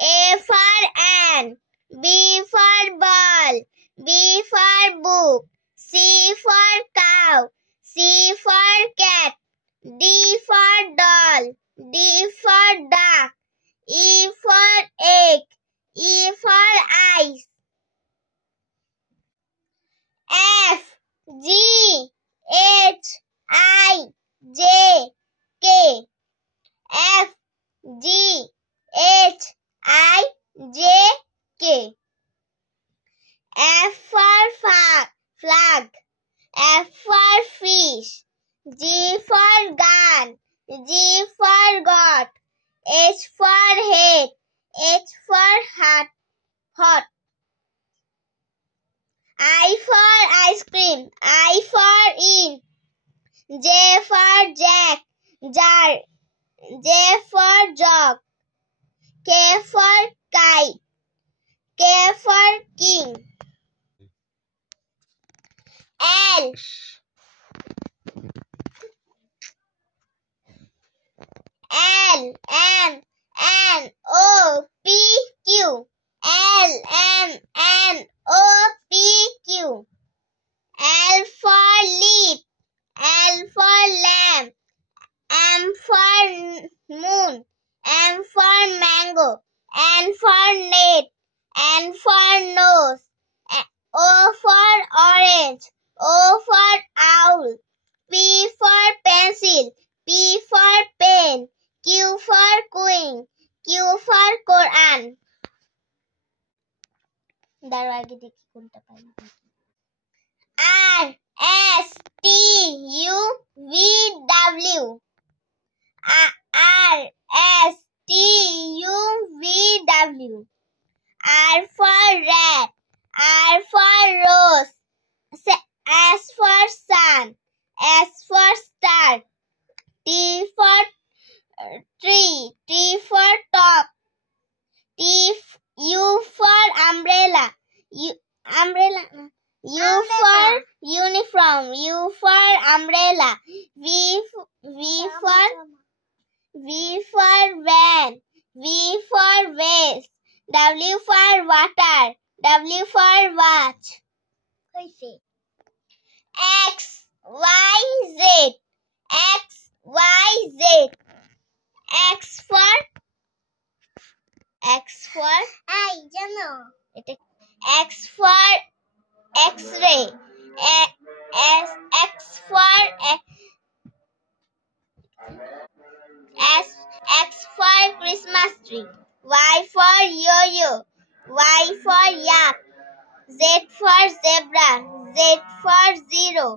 A for ant, B for ball, B for book, C for cow, C for cat, D for doll, D for duck, E for egg, E for ice. F, G, H, I, J, K. F, G, H, I, J, K. F for flag, F for fish, G for gun, G for God, H for head, H for hot. I for ice cream, I for in, J for jack, jar, J for jog, K for kite, K for king. L, M, N, O, P, Q. L, M, N, O, P, Q. L for leaf, L for lamb, M for moon, M for mango, N for net, N for nose, O for orange, O for owl, P for pencil, P for pen, Q for queen, Q for Quran. দাঁড়াও আগে দেখি কোনটা পাই। R, S, T, U, V, W. R, S, T, U, V, W. R for rat, R for rose, S for sun, S for star, T for tree, T for top, U for umbrella, U for uniform, U for umbrella, V for van, V for vase, W for water, W for watch. X, Y, Z, X, Y, Z. X for X for X-ray, X for Christmas tree, Y for yo-yo, Y for yak, Z for zebra, Z for zero,